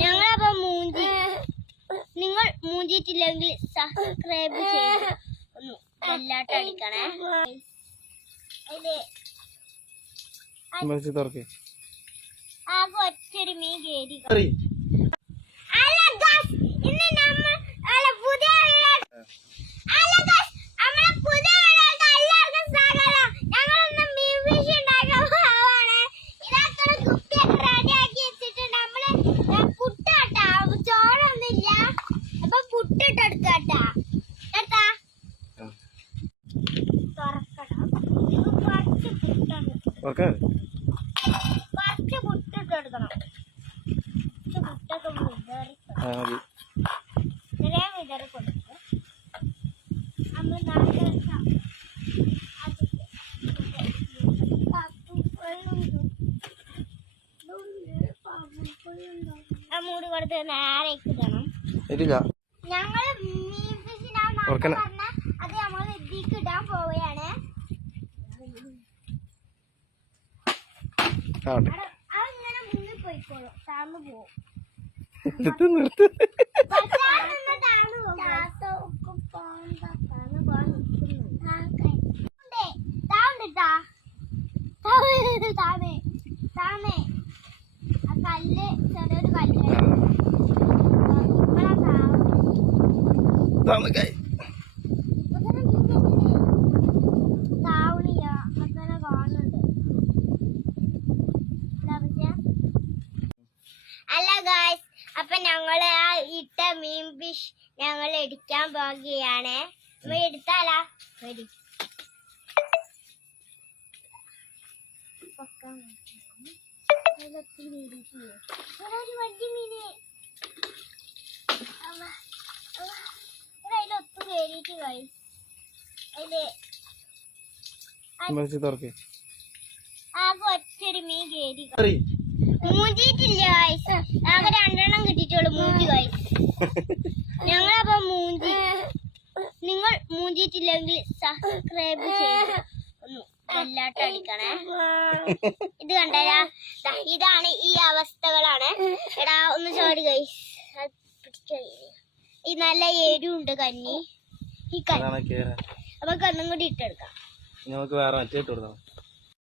ഞങ്ങളപ്പോ മൂഞ്ചി നിങ്ങൾ മൂഞ്ചിട്ടില്ലെങ്കിൽ സബ്സ്ക്രൈബ് ചെയ്യണം ഒന്ന് എല്ലാട്ടും അടിക്കണേ ആകെ ഒറ്റൊരു മീൻ കേരി. അല്ല ഇന്ന് ഇടണം ഇല്ല ഞങ്ങൾ മീൻ ഫിഷ് ഇടാൻ അത് നമ്മൾ ഇതിക്ക് ഇടാൻ പോവുകയാണ്. പോവും. നിർത്ത്. താന്ന് പോകും. അല്ല ഗായ്സ് അപ്പൊ ഞങ്ങൾ ആ ഇട്ട മീൻ ഫിഷ് ഞങ്ങൾ എടുക്കാൻ പോകുകയാണ് എടുത്താലോ? വരി അതിലൊത്ത് കയറിയിട്ട് ഗായ്സ് അതിൽ ആകെ ഒറ്റൊരു മീൻ കയറി കറി മൂഞ്ചിട്ടില്ല വയസ്സ്? ആകെ രണ്ടെണ്ണം കിട്ടിയിട്ടുള്ളൂ മൂഞ്ചി വയസ്സ്. ഞങ്ങളപ്പോ മൂഞ്ചി നിങ്ങൾ മൂഞ്ചിട്ടില്ലെങ്കിൽ സബ്സ്ക്രൈബ് ഒന്ന് എല്ലാട്ടും അടിക്കണേ. ഇത് കണ്ടരാ ഇതാണ് ഈ അവസ്ഥകളാണ്. എടാ ഒന്ന് ചോടി ഗൈസ് ഈ നല്ല എരിവുണ്ട് കഞ്ഞി. ഈ കഞ്ഞി. അപ്പൊ കണ്ണും കൂടി ഇട്ടെടുക്കാം. നമുക്ക് വേറെ മറ്റേ ഇട്ട്